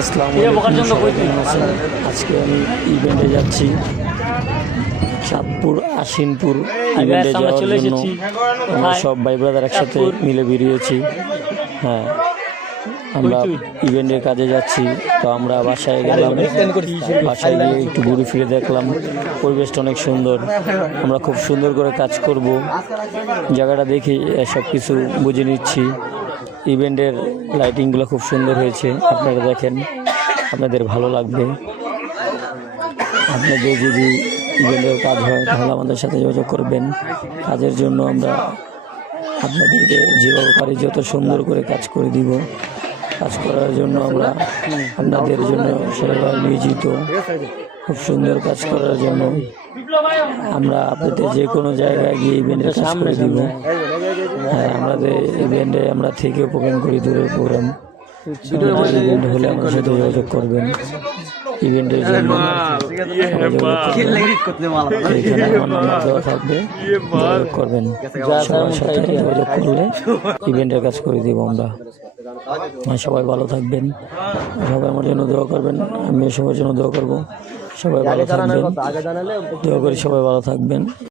আসসালামু আলাইকুম, সবাই কেমন আছেন? আজকে আমি ইভেন্টে যাচ্ছি, চাঁদপুর আশিনপুর ইভেন্টে যাওয়ার জন্য আমরা সব ভাই ব্রাদার একসাথে মিলে বেরিয়েছি। হ্যাঁ, আমরা ইভেন্টের কাজে যাচ্ছি। তো আমরা বাসায় গেলাম, বাসায় গিয়ে একটু ঘুরে ফিরে দেখলাম, পরিবেশটা অনেক সুন্দর। আমরা খুব সুন্দর করে কাজ করব, জায়গাটা দেখে সব কিছু বুঝে নিচ্ছি। ইভেন্টের লাইটিংগুলো খুব সুন্দর হয়েছে, আপনারা দেখেন, আপনাদের ভালো লাগবে। আপনাদের যদি ইভেন্টের কাজ হয় তাহলে আমাদের সাথে যোগাযোগ করবেন। কাজের জন্য আমরা আপনাদেরকে যেভাবে পারি যত সুন্দর করে কাজ করে দিব। কাজ করার জন্য আমরা আপনাদের জন্য সেভাবে নিয়োজিত। খুব সুন্দর কাজ করার জন্য আমরা আপনাদের যে কোনো জায়গায় গিয়ে ইভেন্টের কাজ করে দিব। হ্যাঁ, আমাদের ইভেন্টে আমরা থেকে প্রোগ্রাম করি, দূরের প্রোগ্রাম। ইভেন্ট হলে আমাদের সাথে যোগাযোগ করবেন। ইভেন্টের জন্য এখানে আমার নাম্বার দেওয়া থাকবে, যোগাযোগ করবেন। সবার সাথে যোগাযোগ করলে ইভেন্টের কাজ করে দিব আমরা। সবাই ভালো থাকবেন, সবাই আমার জন্য দোয়া করবেন, আমিও সবার জন্য দোয়া করবো। সবাই ভালো থাকবেন, দোয়া করি সবাই ভালো থাকবেন।